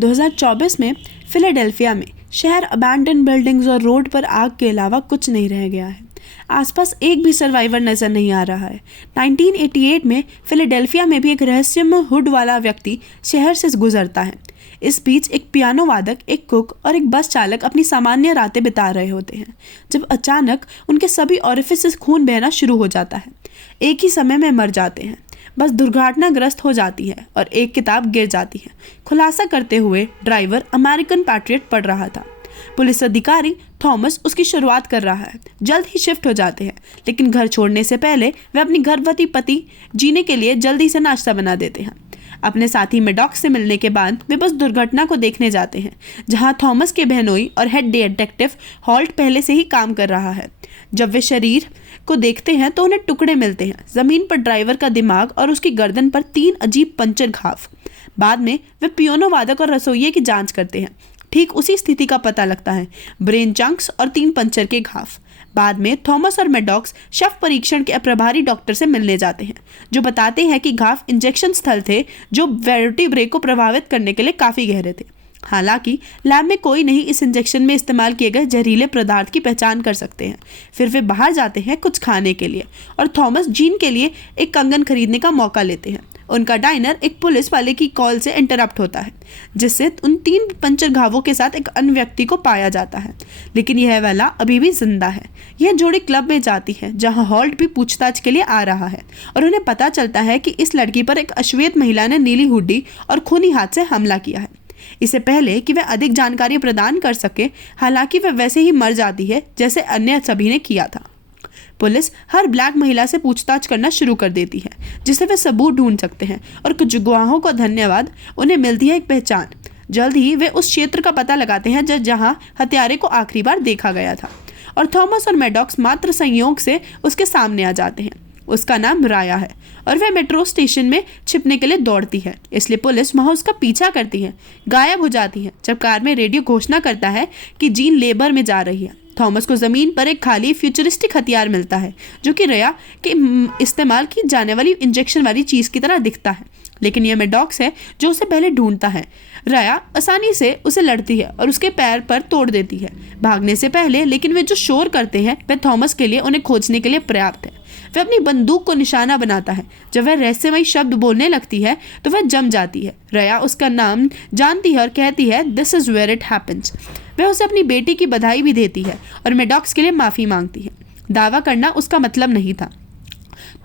2024 में फिलाडेल्फिया में शहर अबैंडन बिल्डिंग्स और रोड पर आग के अलावा कुछ नहीं रह गया है। आसपास एक भी सर्वाइवर नजर नहीं आ रहा है। 1988 में फिलाडेल्फिया में भी एक रहस्यमय हुड वाला व्यक्ति शहर से गुजरता है। इस बीच एक पियानो वादक, एक कुक और एक बस चालक अपनी सामान्य रातें बिता रहे होते हैं जब अचानक उनके सभी ओरिफिस से खून बहना शुरू हो जाता है। एक ही समय में मर जाते हैं। बस दुर्घटनाग्रस्त हो जाती है और एक किताब गिर जाती है। खुलासा करते हुए ड्राइवर अमेरिकन पैट्रियट पढ़ रहा था। पुलिस अधिकारी थॉमस उसकी शुरुआत कर रहा है। जल्द ही शिफ्ट हो जाते हैं, लेकिन घर छोड़ने से पहले वे अपनी गर्भवती पति जीने के लिए जल्दी से नाश्ता बना देते हैं। अपने साथी मेडॉक्स से मिलने के बाद वे बस दुर्घटना को देखने जाते हैं, जहां थॉमस के बहनोई और हेड डिटेक्टिव हॉल्ट पहले से ही काम कर रहा है। जब वे शरीर को देखते हैं तो उन्हें टुकड़े मिलते हैं। जमीन पर ड्राइवर का दिमाग और उसकी गर्दन पर 3 अजीब पंचर घाव। बाद में वे पियानो वादक और रसोइये की जांच करते हैं। ठीक उसी स्थिति का पता लगता है, ब्रेन चंक्स और 3 पंचर के घाव। बाद में थॉमस और मेडॉक्स शव परीक्षण के प्रभारी डॉक्टर से मिलने जाते हैं, जो बताते हैं कि घाव इंजेक्शन स्थल थे जो वर्टिब्रे को प्रभावित करने के लिए काफ़ी गहरे थे। हालांकि लैब में कोई नहीं इस इंजेक्शन में इस्तेमाल किए गए जहरीले पदार्थ की पहचान कर सकते हैं। फिर वे बाहर जाते हैं कुछ खाने के लिए और थॉमस जीन के लिए एक कंगन खरीदने का मौका लेते हैं। उनका डाइनर एक पुलिस वाले की कॉल से इंटरप्ट होता है, जिससे उन 3 पंचर घावों के साथ एक अन्य व्यक्ति को पाया जाता है, लेकिन यह वाला अभी भी जिंदा है। यह जोड़ी क्लब में जाती है, जहां हॉल्ट भी पूछताछ के लिए आ रहा है और उन्हें पता चलता है कि इस लड़की पर एक अश्वेत महिला ने नीली हुडी और खूनी हाथ से हमला किया है। इससे पहले कि वह अधिक जानकारी प्रदान कर सके, हालांकि वह वैसे ही मर जाती है जैसे अन्य सभी ने किया था। पुलिस हर ब्लैक महिला से पूछताछ करना शुरू कर देती है, जिससे वे सबूत ढूंढ सकते हैं और कुछ गवाहों को धन्यवाद उन्हें मिलती है एक पहचान। जल्द ही वे उस क्षेत्र का पता लगाते हैं जहां हत्यारे को आखिरी बार देखा गया था और थॉमस और मेडॉक्स मात्र संयोग से उसके सामने आ जाते हैं। उसका नाम राया है और वह मेट्रो स्टेशन में छिपने के लिए दौड़ती है, इसलिए पुलिस वहां उसका पीछा करती है। गायब हो जाती है जब कार में रेडियो घोषणा करता है कि जीन लेबर में जा रही है। थॉमस को जमीन पर एक खाली फ्यूचरिस्टिक हथियार मिलता है, जो कि राया के इस्तेमाल की जाने वाली इंजेक्शन वाली चीज की तरह दिखता है, लेकिन यह मेडॉक्स है जो उसे पहले ढूंढता है। राया आसानी से उसे लड़ती है और उसके पैर पर तोड़ देती है भागने से पहले, लेकिन वे जो शोर करते हैं वह थॉमस के लिए उन्हें खोजने के लिए पर्याप्त है। वह अपनी बंदूक को निशाना बनाता है। जब वह रहस्यमयी शब्द बोलने लगती है तो वह जम जाती है। राया उसका नाम जानती है और कहती है, this is where it happens. वह उसे अपनी बेटी की बधाई भी देती है और मेडॉक्स के लिए माफ़ी मांगती है। दावा करना उसका मतलब नहीं था।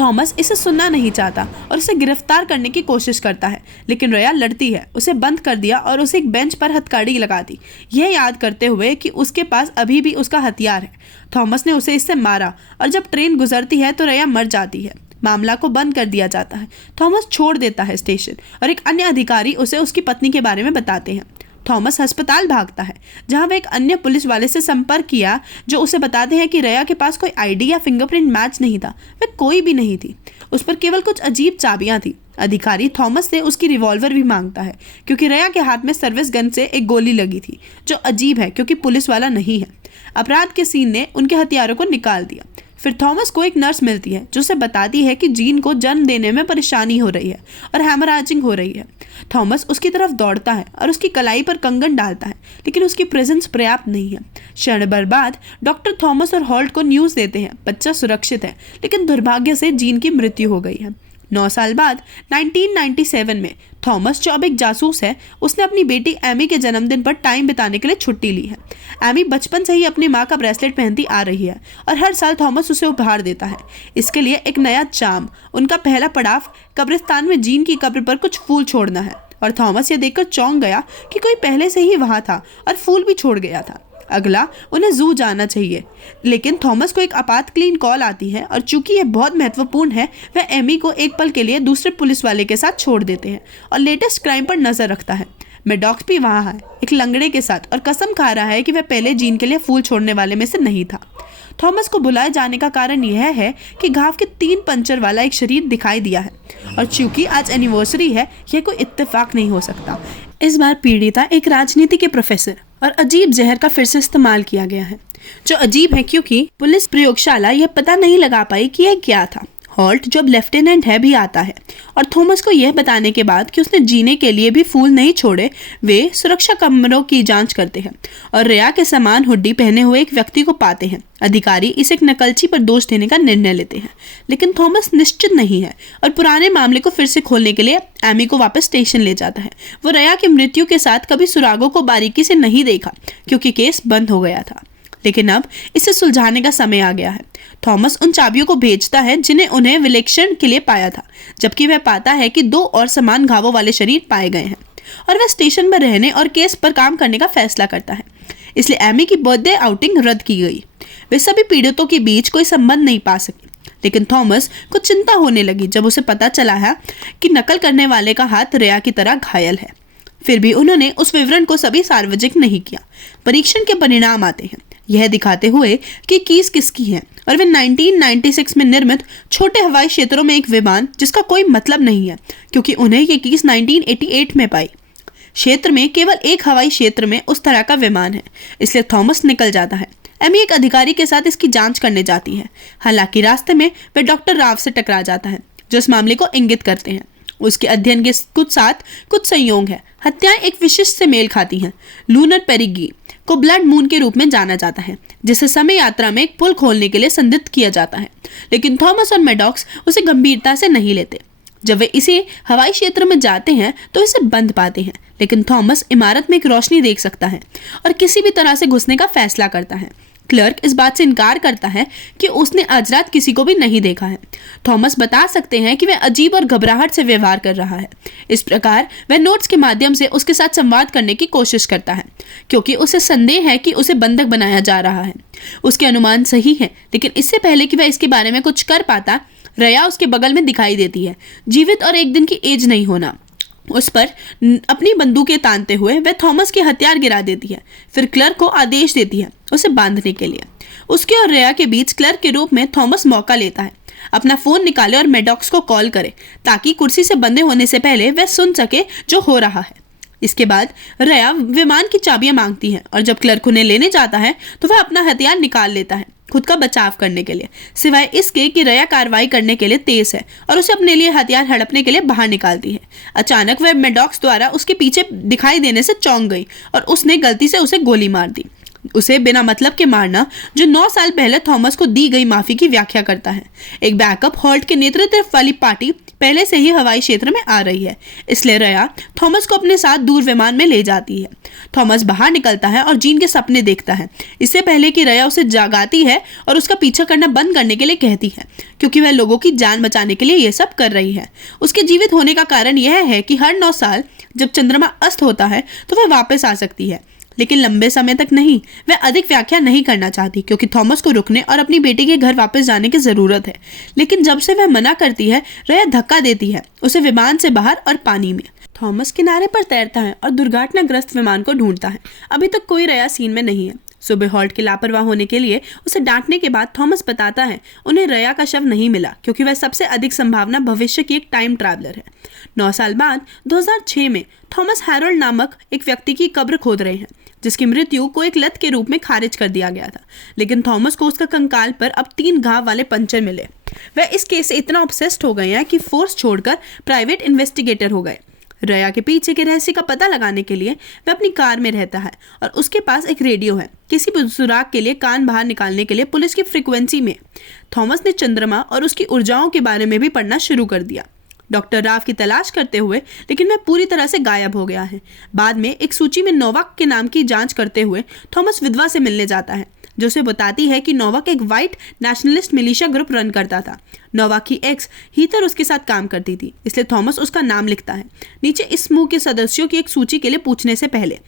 थॉमस इसे सुनना नहीं चाहता और उसे गिरफ्तार करने की कोशिश करता है, लेकिन राया लड़ती है। उसे बंद कर दिया और उसे एक बेंच पर हथकड़ी लगा दी, यह याद करते हुए कि उसके पास अभी भी उसका हथियार है। थॉमस ने उसे इससे मारा और जब ट्रेन गुजरती है तो राया मर जाती है। मामला को बंद कर दिया जाता है। थॉमस छोड़ देता है स्टेशन और एक अन्य अधिकारी उसे उसकी पत्नी के बारे में बताते हैं। थॉमस अस्पताल भागता है, जहां वह एक अन्य पुलिस वाले से संपर्क किया, जो उसे बताते हैं कि राया के पास कोई आईडी या फिंगरप्रिंट मैच नहीं था। वह कोई भी नहीं थी, उस पर केवल कुछ अजीब चाबियां थी। अधिकारी थॉमस से उसकी रिवॉल्वर भी मांगता है, क्योंकि राया के हाथ में सर्विस गन से एक गोली लगी थी, जो अजीब है क्योंकि पुलिस वाला नहीं है। अपराध के सीन ने उनके हथियारों को निकाल दिया। फिर थॉमस को एक नर्स मिलती है जो उसे बताती है कि जीन को जन्म देने में परेशानी हो रही है और हैमराजिंग हो रही है। थॉमस उसकी तरफ दौड़ता है और उसकी कलाई पर कंगन डालता है, लेकिन उसकी प्रेजेंस पर्याप्त नहीं है। क्षण भर बाद डॉक्टर थॉमस और हॉल्ट को न्यूज़ देते हैं, बच्चा सुरक्षित है, लेकिन दुर्भाग्य से जीन की मृत्यु हो गई है। 9 साल बाद 1997 में थॉमस, जो अब एक जासूस है, उसने अपनी बेटी एमी के जन्मदिन पर टाइम बिताने के लिए छुट्टी ली है। एमी बचपन से ही अपनी माँ का ब्रेसलेट पहनती आ रही है और हर साल थॉमस उसे उपहार देता है। इसके लिए एक नया चाम। उनका पहला पड़ाव कब्रिस्तान में जीन की कब्र पर कुछ फूल छोड़ना है और थॉमस ये देखकर चौंक गया कि कोई पहले से ही वहाँ था और फूल भी छोड़ गया था। अगला उन्हें जू जाना चाहिए, लेकिन थॉमस को एक आपातकालीन कॉल आती है और चूंकि यह बहुत महत्वपूर्ण है, वह एमी को एक पल के लिए दूसरे पुलिस वाले के साथ छोड़ देते हैं और लेटेस्ट क्राइम पर नजर रखता है। मेडॉक्स भी वहाँ है, एक लंगड़े के साथ, और कसम खा रहा है कि वह पहले जीन के लिए फूल छोड़ने वाले में से नहीं था। थॉमस को बुलाए जाने का कारण यह है कि घाव के 3 पंचर वाला एक शरीर दिखाई दिया है और चूंकि आज एनिवर्सरी है, यह कोई इत्तेफाक नहीं हो सकता। इस बार पीड़िता एक राजनीति के प्रोफेसर और अजीब जहर का फिर से इस्तेमाल किया गया है, जो अजीब है क्योंकि पुलिस प्रयोगशाला यह पता नहीं लगा पाई कि यह क्या था। हॉल्ट जो अब लेफ्टिनेंट है भी आता है और थॉमस को यह बताने के बाद कि उसने जीने के लिए भी फूल नहीं छोड़े, वे सुरक्षा कमरों की जांच करते हैं और रिया के समान हुड्डी पहने हुए एक व्यक्ति को पाते हैं। अधिकारी इस एक नकलची पर दोष देने का निर्णय लेते हैं, लेकिन थॉमस निश्चित नहीं है और पुराने मामले को फिर से खोलने के लिए एमी को वापस स्टेशन ले जाता है। वो रिया की मृत्यु के साथ कभी सुरागों को बारीकी से नहीं देखा क्योंकि केस बंद हो गया था, लेकिन अब इसे सुलझाने का समय आ गया है। थॉमस उन चाबियों को भेजता है जिन्हें उन्हें विलेक्षण के लिए पाया था, जबकि वह पाता है कि 2 और समान घावों वाले शरीर पाए गए हैं और वह स्टेशन पर रहने और केस पर काम करने का फैसला करता है। इसलिए एमी की बर्थडे आउटिंग रद्द की गई। वे सभी पीड़ितों के बीच कोई संबंध नहीं पा सके, लेकिन थॉमस को चिंता होने लगी जब उसे पता चला है कि नकल करने वाले का हाथ रिया की तरह घायल है। फिर भी उन्होंने उस विवरण को सभी सार्वजनिक नहीं किया। परीक्षण के परिणाम आते हैं, यह दिखाते हुए कि कीज किसकी है और वे 1996 में निर्मित छोटे हवाई क्षेत्रों में एक विमान जिसका कोई मतलब नहीं है क्योंकि उन्हें ये कीज 1988 में पाई। क्षेत्र में केवल एक हवाई क्षेत्र में उस तरह का विमान है, इसलिए थॉमस निकल जाता है। एमी एक अधिकारी के साथ इसकी जांच करने जाती है। हालांकि रास्ते में वह डॉक्टर राव से टकरा जाता है जो इस मामले को इंगित करते हैं। उसके अध्ययन के कुछ संयोग है। हत्याएं एक विशिष्ट से मेल खाती हैं। लूनर पेरिगी को ब्लड मून के रूप में जाना जाता है, जिसे समय यात्रा में एक पुल खोलने के लिए संदिग्ध किया जाता है, लेकिन थॉमस और मैडॉक्स उसे गंभीरता से नहीं लेते। जब वे इसे हवाई क्षेत्र में जाते हैं तो इसे बंद पाते हैं, लेकिन थॉमस इमारत में एक रोशनी देख सकता है और किसी भी तरह से घुसने का फैसला करता है। क्लर्क इस बात से इनकार करता है कि उसने आज रात किसी को भी नहीं देखा है। थॉमस बता सकते हैं कि वह अजीब और घबराहट से व्यवहार कर रहा है। इस प्रकार वह नोट्स के माध्यम से उसके साथ संवाद करने की कोशिश करता है, क्योंकि उसे संदेह है कि उसे बंधक बनाया जा रहा है। उसके अनुमान सही है, लेकिन इससे पहले कि वह इसके बारे में कुछ कर पाता, रिया उसके बगल में दिखाई देती है, जीवित और एक दिन की एज नहीं होना। उस पर अपनी बंदूकें तानते हुए वह थॉमस के हथियार गिरा देती है। फिर क्लर्क को आदेश देती है उसे बांधने के लिए। उसके और रिया के बीच क्लर्क के रूप में थॉमस मौका लेता है, अपना फोन निकाले और मैडॉक्स को कॉल करे ताकि कुर्सी से बंधे होने से पहले वह सुन सके जो हो रहा है। इसके बाद रिया विमान की चाबियां मांगती है और जब क्लर्क उन्हें लेने जाता है तो वह अपना हथियार निकाल लेता है खुद का बचाव करने के लिए, सिवाय इसके कि रिया कार्रवाई करने के लिए तेज है और उसे अपने लिए हथियार हड़पने के लिए बाहर निकालती है। अचानक वह मैडॉक्स द्वारा उसके पीछे दिखाई देने से चौंक गई और उसने गलती से उसे गोली मार दी। उसे बिना मतलब के मारना जो 9 साल पहले थॉमस को दी गई माफी की व्याख्या करता है। एक बैकअप हॉल्ट के नेतृत्व वाली पार्टी पहले से ही हवाई क्षेत्र में आ रही है, इसलिए रिया थॉमस को अपने साथ दूर विमान में ले जाती है। थॉमस बाहर निकलता है और जीन के सपने देखता है, इससे पहले कि रिया उसे जगाती है और उसका पीछा करना बंद करने के लिए कहती है, क्योंकि वह लोगों की जान बचाने के लिए यह सब कर रही है। उसके जीवित होने का कारण यह है कि हर 9 साल जब चंद्रमा अस्त होता है तो वह वापस आ सकती है, लेकिन लंबे समय तक नहीं। वह अधिक व्याख्या नहीं करना चाहती क्योंकि थॉमस को रुकने और अपनी बेटी के घर वापस जाने की जरूरत है, लेकिन जब से वह मना करती है, रिया धक्का देती है उसे विमान से बाहर और पानी में। थॉमस किनारे पर तैरता है और दुर्घटनाग्रस्त विमान को ढूंढता है। अभी तक कोई रिया सीन में नहीं है। सुबह हॉल्ट के लापरवाह होने के लिए उसे डांटने के बाद थॉमस बताता है उन्हें रिया का शव नहीं मिला क्योंकि वह सबसे अधिक संभावना भविष्य की एक टाइम ट्रैवलर है। 9 साल बाद 2006 में थॉमस हैरोल्ड नामक एक व्यक्ति की कब्र खोद रहे हैं जिसकी मृत्यु को एक लत के रूप में खारिज कर दिया गया था, लेकिन थॉमस को उसका कंकाल पर अब 3 घाव वाले पंचर मिले। वह इस केस से इतना ऑब्सेस्ड हो गए हैं कि फोर्स छोड़कर प्राइवेट इन्वेस्टिगेटर हो गए। रिया के पीछे के रहस्य का पता लगाने के लिए वह अपनी कार में रहता है और उसके पास एक रेडियो है, किसी भी सुराग के लिए कान बाहर निकालने के लिए पुलिस की फ्रीक्वेंसी में। थॉमस ने चंद्रमा और उसकी ऊर्जाओं के बारे में भी पढ़ना शुरू कर दिया, डॉक्टर राव की तलाश करते हुए, लेकिन वह पूरी तरह से गायब हो गया है। बाद में एक सूची में नोवाक के नाम की जांच करते हुए थॉमस विधवा से मिलने जाता है जो उसे बताती है कि नोवाक एक white nationalist militia group run करता था। नोवाक की एक्स हीथर उसके साथ काम करती थी, इसलिए थॉमस उसका नाम लिखता है नीचे इस समूह के सदस्यों की एक सूची के लिए पूछने से पहले।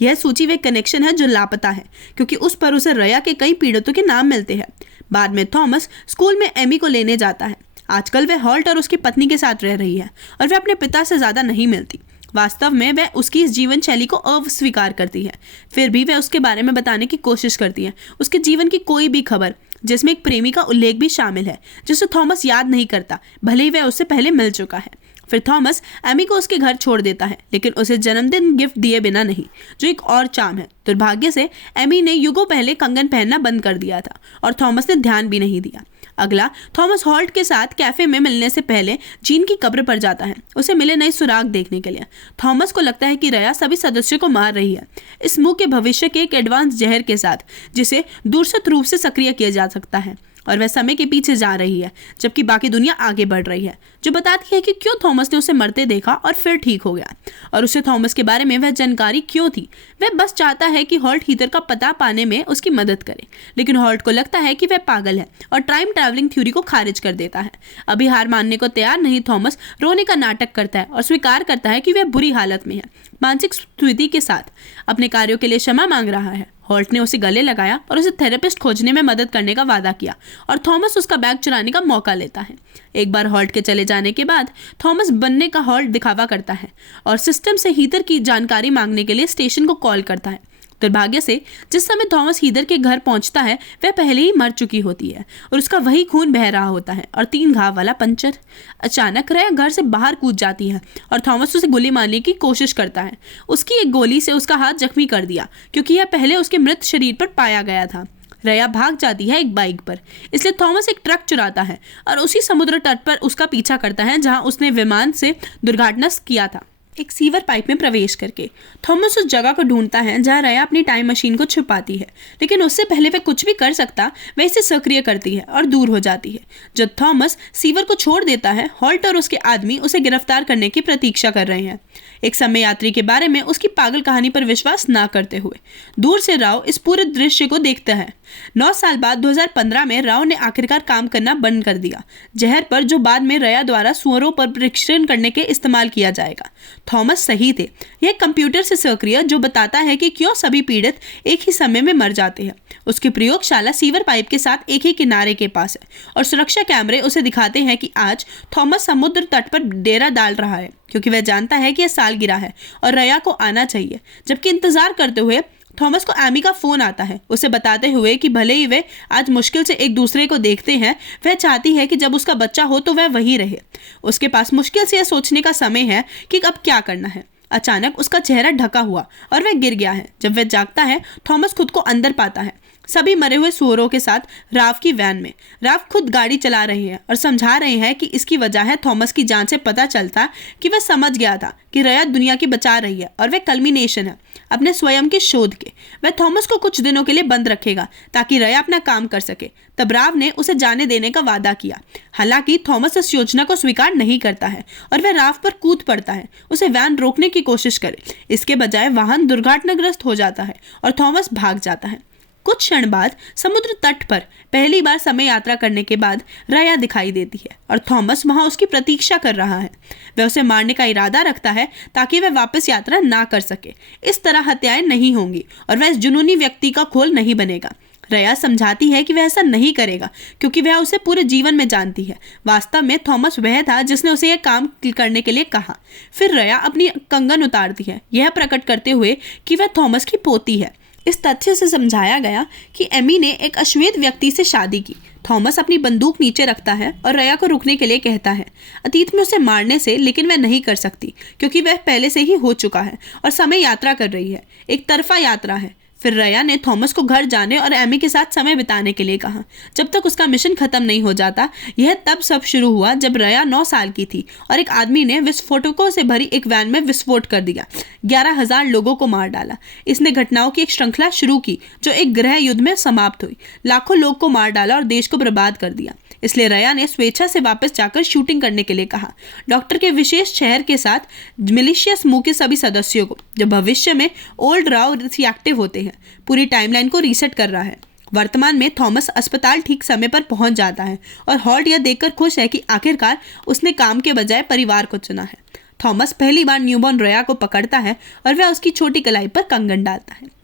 यह सूची वे कनेक्शन है जो लापता है क्योंकि उस पर उसे रिया के कई पीड़ितों के नाम मिलते हैं। बाद में थॉमस स्कूल में एमी को लेने जाता है। आजकल वह हॉल्ट और उसकी पत्नी के साथ रह रही है और वह अपने पिता से ज्यादा नहीं मिलती। वास्तव में वह उसकी इस जीवन शैली को अस्वीकार करती है, फिर भी वह उसके बारे में बताने की कोशिश करती है। उसके जीवन की कोई भी खबर जिसमें एक प्रेमी का उल्लेख भी शामिल है जिसे थॉमस याद नहीं करता, भले ही वह उससे पहले मिल चुका है। फिर थॉमस एमी को उसके घर छोड़ देता है, लेकिन उसे जन्मदिन गिफ्ट दिए बिना नहीं, जो एक और चाम है। दुर्भाग्य से एमी ने युगों पहले कंगन पहनना बंद कर दिया था और थॉमस ने ध्यान भी नहीं दिया। अगला, थॉमस हॉल्ट के साथ कैफे में मिलने से पहले जीन की कब्र पर जाता है, उसे मिले नए सुराग देखने के लिए। थॉमस को लगता है कि रया सभी सदस्यों को मार रही है, इस समूह के भविष्य के एक एडवांस जहर के साथ, जिसे दूरस्थ रूप से सक्रिय किया जा सकता है, और वह समय के पीछे जा रही है जबकि बाकी दुनिया आगे बढ़ रही है, जो बताती है कि क्यों थॉमस ने उसे मरते देखा और फिर ठीक हो गया, और उसे थॉमस के बारे में वह जानकारी क्यों थी। वह बस चाहता है कि हॉल्ट हीथर का पता पाने में उसकी मदद करे, लेकिन हॉल्ट को लगता है कि वह पागल है और टाइम ट्रैवलिंग थ्योरी को खारिज कर देता है। अभी हार मानने को तैयार नहीं थॉमस रोने का नाटक करता है और स्वीकार करता है कि वह बुरी हालत में है, मानसिक स्थिति के साथ अपने कार्यों के लिए क्षमा मांग रहा है। हॉल्ट ने उसे गले लगाया और उसे थेरेपिस्ट खोजने में मदद करने का वादा किया, और थॉमस उसका बैग चुराने का मौका लेता है। एक बार हॉल्ट के चले जाने के बाद थॉमस बनने का हॉल्ट दिखावा करता है और सिस्टम से हीथर की जानकारी मांगने के लिए स्टेशन को कॉल करता है। दुर्भाग्य से जिस समय थॉमस हीथर के घर पहुंचता है वह पहले ही मर चुकी होती है और उसका वही खून बह रहा होता है और 3 घाव वाला पंचर। अचानक रया घर से बाहर कूद जाती है और थॉमस उसे गोली मारने की कोशिश करता है। उसकी एक गोली से उसका हाथ जख्मी कर दिया क्योंकि यह पहले उसके मृत शरीर पर पाया गया था। रया भाग जाती है एक बाइक पर, इसलिए थॉमस एक ट्रक चुराता है और उसी समुद्र तट पर उसका पीछा करता है जहां उसने विमान से दुर्घटना किया था। एक सीवर पाइप में प्रवेश करके थॉमस उस जगह को ढूंढता है जहां रया अपनी टाइम मशीन को छुपाती है, लेकिन उससे पहले वह कुछ भी कर सकता वह इसे सक्रिय करती है और दूर हो जाती है। जब थॉमस सीवर को छोड़ देता है, हॉल्ट और उसके आदमी उसे गिरफ्तार करने की प्रतीक्षा कर रहे हैं, एक समय यात्री के बारे में उसकी पागल कहानी पर विश्वास ना करते हुए। दूर से राव इस पूरे दृश्य को देखता है। 9 साल बाद 2015 में राव ने आखिरकार काम करना बंद कर दिया, जहर पर जो बाद में रया द्वारा सुअरों पर परीक्षण करने के इस्तेमाल किया जाएगा। थॉमस सही थे, यह कंप्यूटर से सक्रिय जो बताता है कि क्यों सभी पीड़ित एक ही समय में मर जाते हैं। उसकी प्रयोगशाला सीवर पाइप के साथ एक ही किनारे के पास है और सुरक्षा कैमरे उसे दिखाते हैं कि आज थॉमस समुद्र तट पर डेरा डाल रहा है क्योंकि वह जानता है कि यह सालगिरह है और रया को आना चाहिए। जबकि इंतजार करते हुए थॉमस को एमी का फोन आता है, उसे बताते हुए कि भले ही वे आज मुश्किल से एक दूसरे को देखते हैं, वह चाहती है कि जब उसका बच्चा हो तो वह वहीं रहे। उसके पास मुश्किल से यह सोचने का समय है कि अब क्या करना है। अचानक उसका चेहरा ढका हुआ और वह गिर गया है। जब वह जागता है, थॉमस खुद को अंदर पाता है, सभी मरे हुए सुअरों के साथ राव की वैन में। राव खुद गाड़ी चला रहे हैं और समझा रहे हैं कि इसकी वजह है थॉमस की जान से पता चलता कि वह समझ गया था कि रया दुनिया की बचा रही है और वह कल्मिनेशन है अपने स्वयं के शोध के। वह थॉमस को कुछ दिनों के लिए बंद रखेगा ताकि रया अपना काम कर सके। तब राव ने उसे जाने देने का वादा किया। हालांकि थॉमस इस योजना को स्वीकार नहीं करता है और वह राव पर कूद पड़ता है, उसे वैन रोकने की कोशिश करे। इसके बजाय वाहन दुर्घटनाग्रस्त हो जाता है और थॉमस भाग जाता है। कुछ क्षण बाद समुद्र तट पर पहली बार समय यात्रा करने के बाद रया दिखाई देती है और थॉमस वहां उसकी प्रतीक्षा कर रहा है। वह उसे मारने का इरादा रखता है ताकि वह वापस यात्रा ना कर सके। इस तरह हत्याएं नहीं होंगी और वह इस जुनूनी व्यक्ति का खोल नहीं बनेगा। रया समझाती है कि वह ऐसा नहीं करेगा क्योंकि वह उसे पूरे जीवन में जानती है। वास्तव में थॉमस वह था जिसने उसे यह काम करने के लिए कहा। फिर रया अपनी कंगन उतारती है, यह प्रकट करते हुए कि वह थॉमस की पोती है। इस तथ्य से समझाया गया कि एमी ने एक अश्वेत व्यक्ति से शादी की। थॉमस अपनी बंदूक नीचे रखता है और रया को रुकने के लिए कहता है, अतीत में उसे मारने से, लेकिन वह नहीं कर सकती क्योंकि वह पहले से ही हो चुका है और समय यात्रा कर रही है, एक तरफा यात्रा है। फिर रया ने थॉमस को घर जाने और एमी के साथ समय बिताने के लिए कहा जब तक उसका मिशन खत्म नहीं हो जाता। यह तब सब शुरू हुआ जब रया 9 साल की थी और एक आदमी ने विस्फोटकों से भरी एक वैन में विस्फोट कर दिया, 11,000 लोगों को मार डाला। इसने घटनाओं की एक श्रृंखला शुरू की जो एक गृह युद्ध में समाप्त हुई, लाखों लोग को मार डाला और देश को बर्बाद कर दिया। इसलिए रया ने स्वेच्छा से वापस जाकर शूटिंग करने के लिए कहा, डॉक्टर के विशेष शहर के साथ मिलिशिया समूह के सभी सदस्यों को, जब भविष्य में ओल्ड राव रिएक्टिव होते हैं, पूरी टाइमलाइन को रीसेट कर रहा है। वर्तमान में थॉमस अस्पताल ठीक समय पर पहुंच जाता है और हॉल्ट यह देखकर खुश है कि आखिरकार उसने काम के बजाय परिवार को चुना है। थॉमस पहली बार न्यूबॉर्न रया को पकड़ता है और वह उसकी छोटी कलाई पर कंगन डालता है।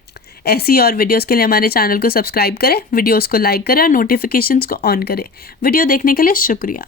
ऐसी और वीडियोस के लिए हमारे चैनल को सब्सक्राइब करें, वीडियोस को लाइक करें और नोटिफिकेशंस को ऑन करें। वीडियो देखने के लिए शुक्रिया।